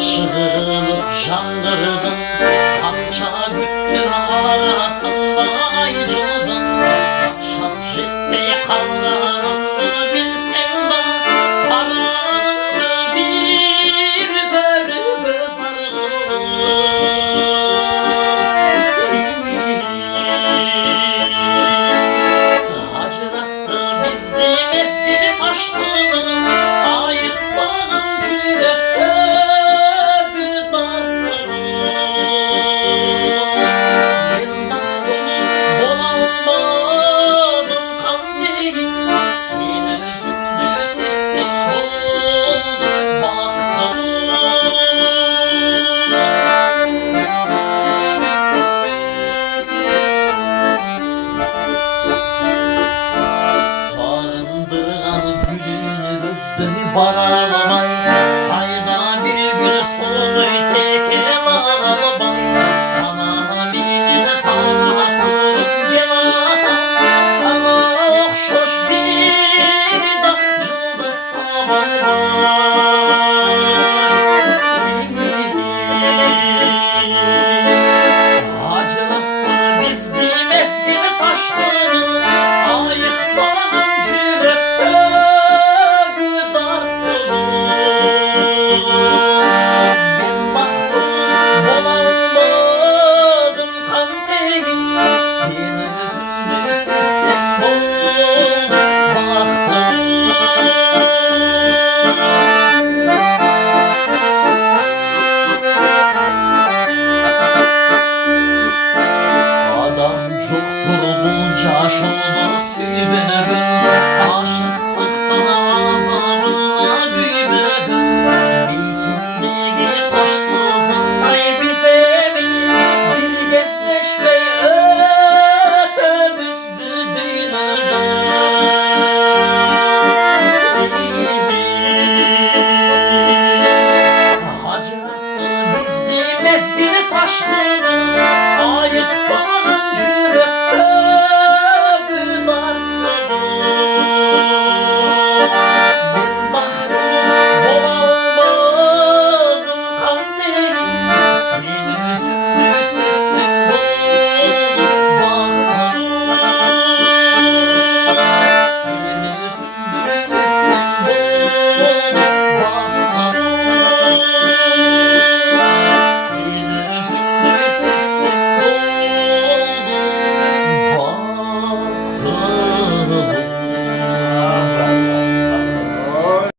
aşığılıp jangırdım, kamça güttün arasında aycıdım. Akşam jetmeye kalganımı bilsem de, karanlığı bir görgü sarıldım. Acırattı bizdi meskili taşkını, ayıkmadım yürekte güdarını. Ben baktım bolanmadım kan tegin, seni üzüldü sesim oldu baktım. Sağındığın gülün gözleri bağlamay, sayda bir gül soldu tekel ağlamay. Sana bir gün tanıtırım gel atam, sana okşoş bir da cıldız acırattı bizdi meskili taşkını, ayıkmadım yürekte güdarını. Ben baktım bolanmadım kan tegin, senin yüzünde sesim oldu baktım. Adam çoktur bunca aşıldı süybürgün, aşık